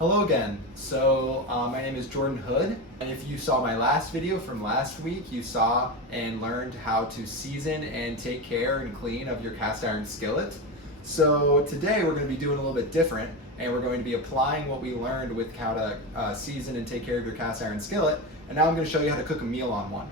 Hello again. My name is Jordan Hood, and if you saw my last video from last week, you saw and learned how to season and take care and clean of your cast iron skillet. So today we're going to be doing a little bit different, and we're going to be applying what we learned with how to season and take care of your cast iron skillet, and now I'm going to show you how to cook a meal on one.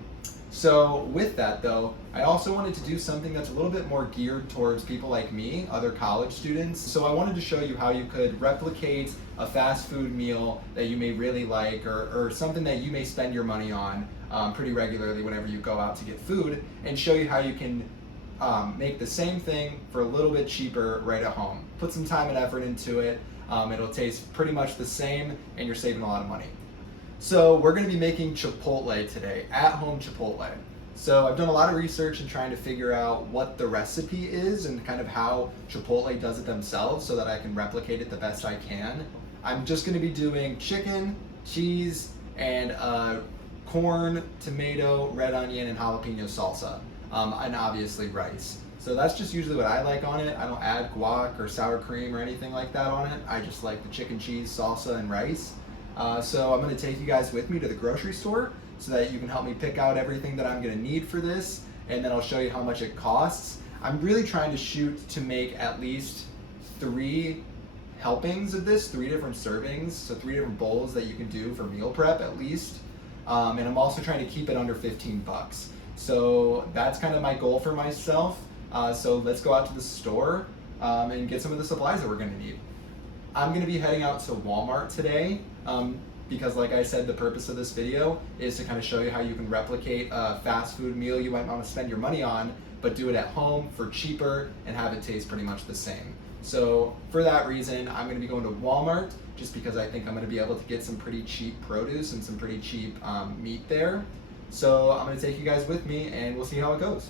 So with that though, I also wanted to do something that's a little bit more geared towards people like me, other college students. So I wanted to show you how you could replicate a fast food meal that you may really like, or something that you may spend your money on pretty regularly whenever you go out to get food, and show you how you can make the same thing for a little bit cheaper right at home. Put some time and effort into it. It'll taste pretty much the same, and you're saving a lot of money. So we're going to be making Chipotle today, at-home Chipotle. So I've done a lot of research in trying to figure out what the recipe is and kind of how Chipotle does it themselves so that I can replicate it the best I can. I'm just going to be doing chicken, cheese, and corn, tomato, red onion, and jalapeno salsa, and obviously rice. So that's just usually what I like on it. I don't add guac or sour cream or anything like that on it. I just like the chicken, cheese, salsa, and rice. So I'm going to take you guys with me to the grocery store so that you can help me pick out everything that I'm going to need for this, and then I'll show you how much it costs. I'm really trying to shoot to make at least 3 helpings of this, 3 different servings, so 3 different bowls that you can do for meal prep at least. And I'm also trying to keep it under 15 bucks. So that's kind of my goal for myself. So let's go out to the store and get some of the supplies that we're going to need. I'm going to be heading out to Walmart today because, like I said, the purpose of this video is to kind of show you how you can replicate a fast food meal you might want to spend your money on, but do it at home for cheaper and have it taste pretty much the same. So for that reason, I'm going to be going to Walmart just because I think I'm going to be able to get some pretty cheap produce and some pretty cheap meat there. So I'm going to take you guys with me and we'll see how it goes.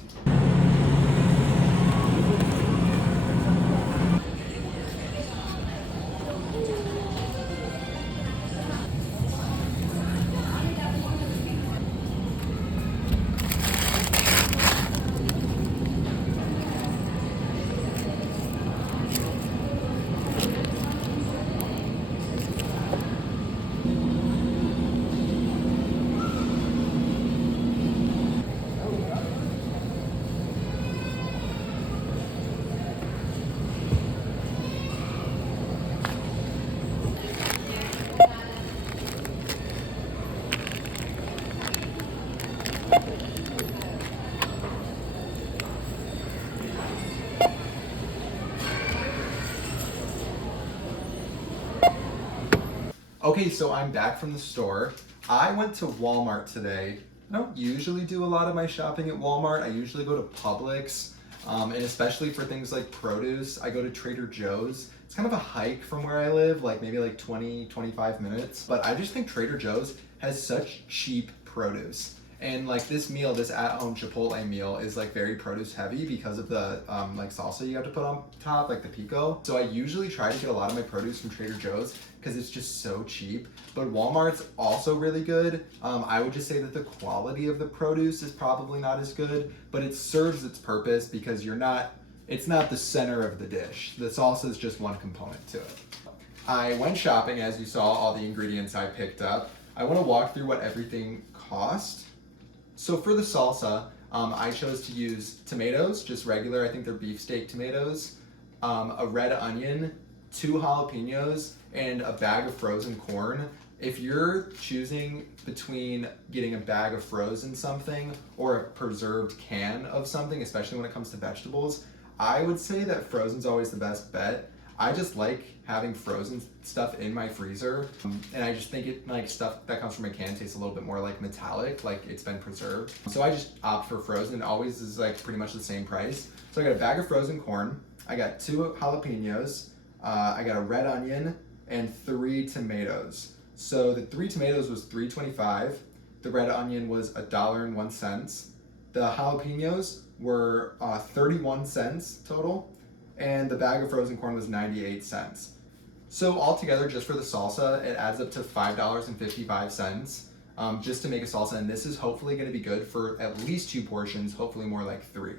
Okay, so I'm back from the store. I went to Walmart today. I don't usually do a lot of my shopping at Walmart. I usually go to Publix, and especially for things like produce, I go to Trader Joe's. It's kind of a hike from where I live, like maybe like 20-25 minutes. But I just think Trader Joe's has such cheap produce. And like this meal, this at-home Chipotle meal is like very produce heavy because of the like salsa you have to put on top, like the pico. So I usually try to get a lot of my produce from Trader Joe's because it's just so cheap. But Walmart's also really good. I would just say that the quality of the produce is probably not as good, but it serves its purpose because it's not the center of the dish. The salsa is just one component to it. I went shopping, as you saw, all the ingredients I picked up. I want to walk through what everything cost. So for the salsa, I chose to use tomatoes, just regular, I think they're beefsteak tomatoes, a red onion, 2 jalapenos, and a bag of frozen corn. If you're choosing between getting a bag of frozen something or a preserved can of something, especially when it comes to vegetables, I would say that frozen's always the best bet. I just like having frozen stuff in my freezer, and I just think it like stuff that comes from a can tastes a little bit more like metallic, like it's been preserved. So I just opt for frozen. It always is like pretty much the same price. So I got a bag of frozen corn, I got 2 jalapenos, I got a red onion, and 3 tomatoes. So the 3 tomatoes was $3.25. The red onion was $1.01. The jalapenos were 31 cents total. And the bag of frozen corn was 98 cents. So altogether, just for the salsa, it adds up to $5.55 just to make a salsa, and this is hopefully going to be good for at least 2 portions, hopefully more like 3.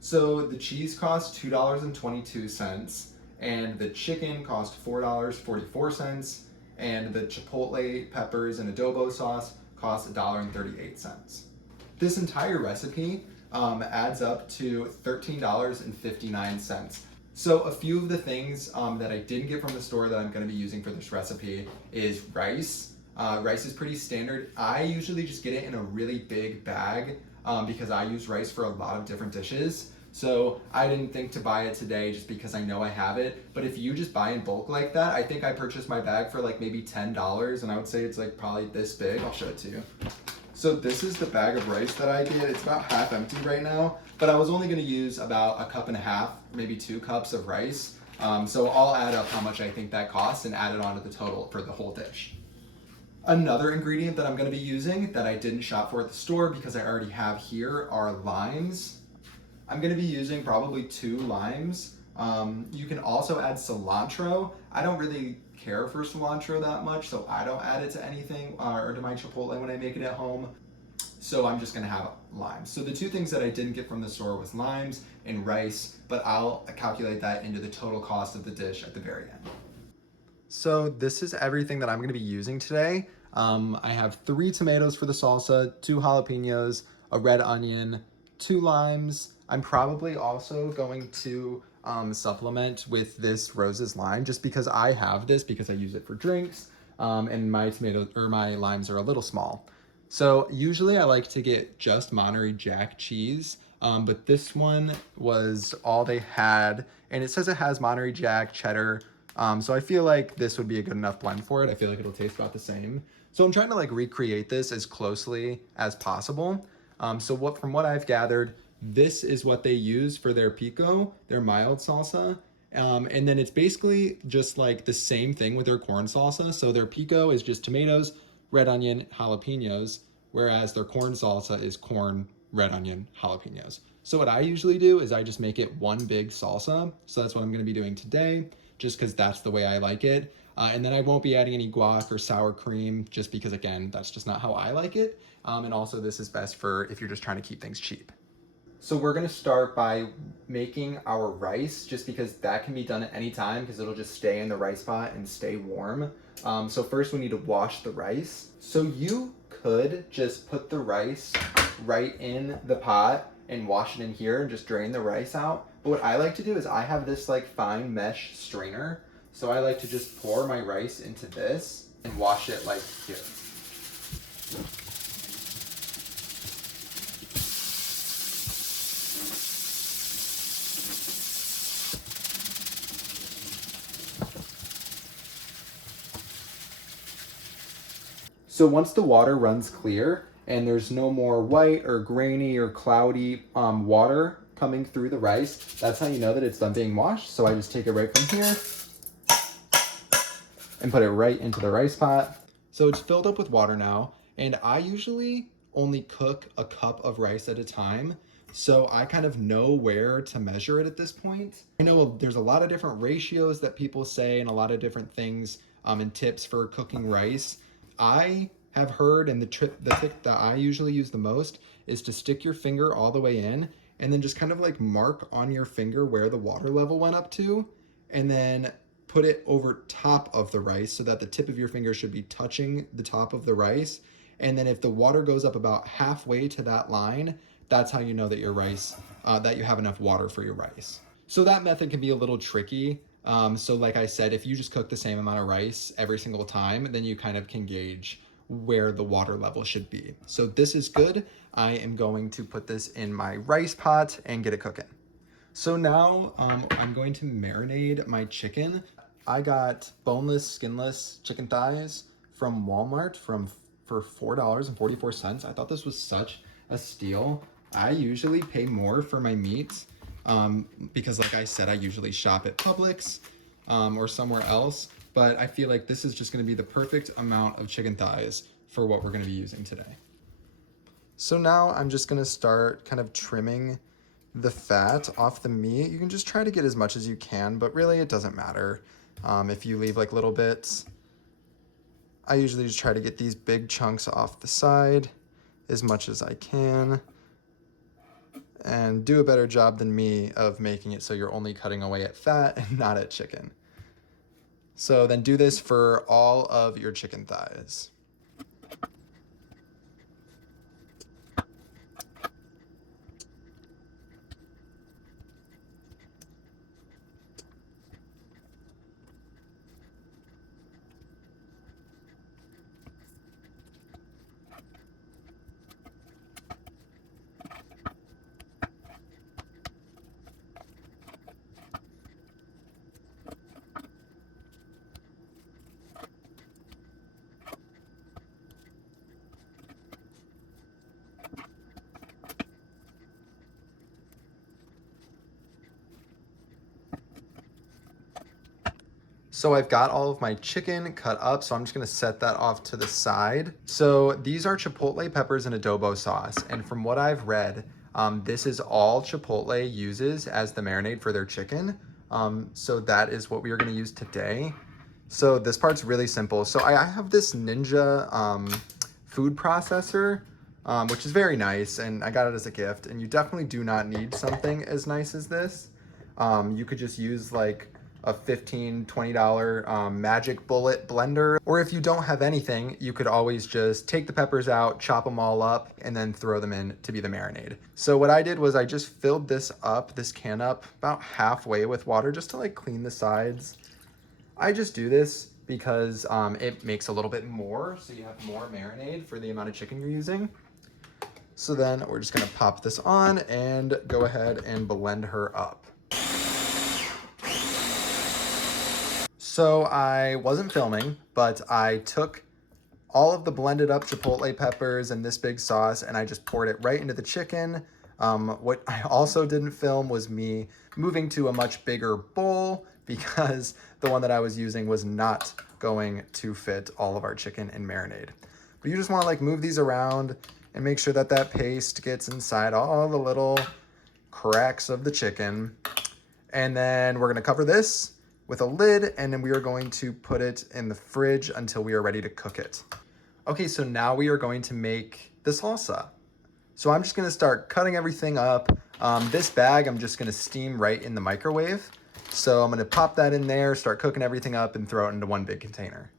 So the cheese cost $2.22, and the chicken cost $4.44, and the Chipotle peppers and adobo sauce cost $1.38. This entire recipe adds up to $13.59. So a few of the things that I didn't get from the store that I'm going to be using for this recipe is rice. Rice is pretty standard. I usually just get it in a really big bag because I use rice for a lot of different dishes. So I didn't think to buy it today just because I know I have it. But if you just buy in bulk like that, I think I purchased my bag for like maybe $10, and I would say it's like probably this big. I'll show it to you. So this is the bag of rice that I get. It's about half empty right now, but I was only gonna use about 1.5 cups, maybe 2 cups of rice. So I'll add up how much I think that costs and add it onto the total for the whole dish. Another ingredient that I'm gonna be using that I didn't shop for at the store because I already have here are limes. I'm gonna be using probably 2 limes. You can also add cilantro. I don't really care for cilantro that much, so I don't add it to anything or to my Chipotle when I make it at home. So I'm just gonna have limes. So the 2 things that I didn't get from the store was limes and rice, but I'll calculate that into the total cost of the dish at the very end. So this is everything that I'm gonna be using today. I have 3 tomatoes for the salsa, 2 jalapenos, a red onion, 2 limes. I'm probably also going to supplement with this Rose's lime just because I have this because I use it for drinks, and my limes are a little small. So usually I like to get just Monterey Jack cheese, but this one was all they had, and it says it has Monterey Jack, cheddar, so I feel like this would be a good enough blend for it. I feel like it'll taste about the same. So I'm trying to like recreate this as closely as possible. From what I've gathered, this is what they use for their pico, their mild salsa. And then it's basically just like the same thing with their corn salsa. So their pico is just tomatoes, red onion, jalapenos, whereas their corn salsa is corn, red onion, jalapenos. So what I usually do is I just make it one big salsa. So that's what I'm gonna be doing today, just because that's the way I like it. And then I won't be adding any guac or sour cream just because, again, that's just not how I like it. And also this is best for if you're just trying to keep things cheap. So we're gonna start by making our rice just because that can be done at any time because it'll just stay in the rice pot and stay warm. So first we need to wash the rice. So you could just put the rice right in the pot and wash it in here and just drain the rice out. But what I like to do is I have this like fine mesh strainer. So I like to just pour my rice into this and wash it like here. So once the water runs clear and there's no more white or grainy or cloudy water coming through the rice, that's how you know that it's done being washed. So I just take it right from here and put it right into the rice pot. So it's filled up with water now, and I usually only cook a cup of rice at a time. So I kind of know where to measure it at this point. I know there's a lot of different ratios that people say and a lot of different things and tips for cooking rice. I have heard, and the tip that I usually use the most is to stick your finger all the way in and then just kind of like mark on your finger where the water level went up to, and then put it over top of the rice so that the tip of your finger should be touching the top of the rice. And then if the water goes up about halfway to that line, that's how you know that your rice, that you have enough water for your rice. So that method can be a little tricky. So like I said, if you just cook the same amount of rice every single time, then you kind of can gauge where the water level should be. So this is good. I am going to put this in my rice pot and get it cooking. So now I'm going to marinate my chicken. I got boneless, skinless chicken thighs from Walmart for $4.44. I thought this was such a steal. I usually pay more for my meat because like I said, I usually shop at Publix or somewhere else, but I feel like this is just gonna be the perfect amount of chicken thighs for what we're gonna be using today. So now I'm just gonna start kind of trimming the fat off the meat. You can just try to get as much as you can, but really it doesn't matter if you leave like little bits. I usually just try to get these big chunks off the side as much as I can and do a better job than me of making it so you're only cutting away at fat and not at chicken. So then do this for all of your chicken thighs. So I've got all of my chicken cut up, so I'm just gonna set that off to the side. So these are Chipotle peppers and adobo sauce, and from what I've read, this is all Chipotle uses as the marinade for their chicken. So that is what we are gonna use today. So this part's really simple. So I have this Ninja food processor, which is very nice, and I got it as a gift, and you definitely do not need something as nice as this. You could just use like a $15, $20 Magic Bullet blender. Or if you don't have anything, you could always just take the peppers out, chop them all up, and then throw them in to be the marinade. So what I did was I just filled this can up about halfway with water just to like clean the sides. I just do this because it makes a little bit more, so you have more marinade for the amount of chicken you're using. So then we're just gonna pop this on and go ahead and blend her up. So I wasn't filming, but I took all of the blended up Chipotle peppers and this big sauce, and I just poured it right into the chicken. What I also didn't film was me moving to a much bigger bowl because the one that I was using was not going to fit all of our chicken and marinade. But you just want to like move these around and make sure that that paste gets inside all the little cracks of the chicken. And then we're gonna cover this with a lid, and then we are going to put it in the fridge until we are ready to cook it. Okay, so now we are going to make the salsa. So I'm just gonna start cutting everything up. This bag I'm just gonna steam right in the microwave. So I'm gonna pop that in there, start cooking everything up, and throw it into one big container.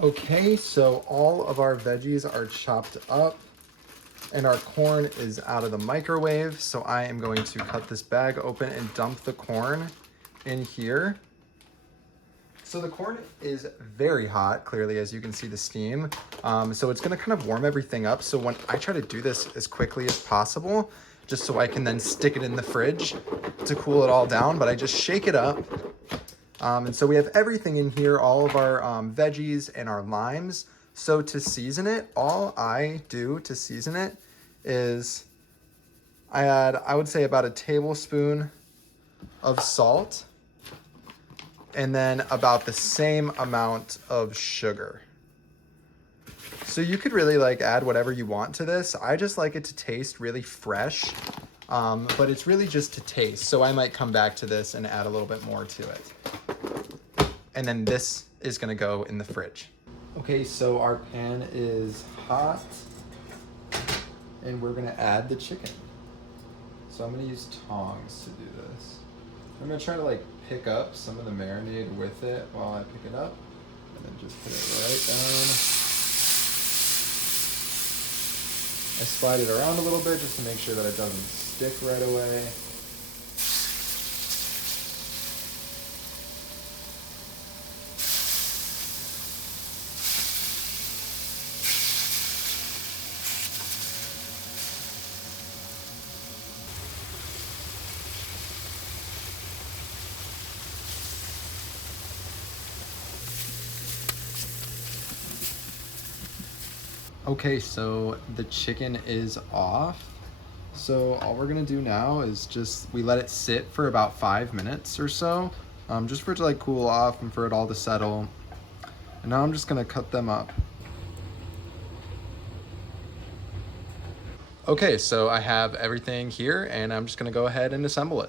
Okay, so all of our veggies are chopped up and our corn is out of the microwave. So I am going to cut this bag open and dump the corn in here. So the corn is very hot, clearly, as you can see the steam. So it's gonna kind of warm everything up. So when I try to do this as quickly as possible, just so I can then stick it in the fridge to cool it all down, but I just shake it up. And so we have everything in here, all of our veggies and our limes. So to season it, all I do to season it is I add, I would say about a tablespoon of salt and then about the same amount of sugar. So you could really like add whatever you want to this. I just like it to taste really fresh, but it's really just to taste. So I might come back to this and add a little bit more to it. And then this is gonna go in the fridge. Okay, so our pan is hot and we're gonna add the chicken. So I'm gonna use tongs to do this. I'm gonna try to like pick up some of the marinade with it while I pick it up and then just put it right down. I slide it around a little bit just to make sure that it doesn't stick right away. Okay, so the chicken is off. So all we're gonna do now is just, we let it sit for about 5 minutes or so, just for it to like cool off and for it all to settle. And now I'm just gonna cut them up. Okay, so I have everything here and I'm just gonna go ahead and assemble it.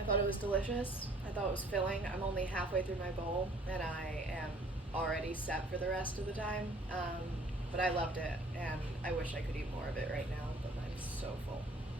I thought it was delicious. I thought it was filling. I'm only halfway through my bowl and I am already set for the rest of the time. But I loved it and I wish I could eat more of it right now, but I'm so full.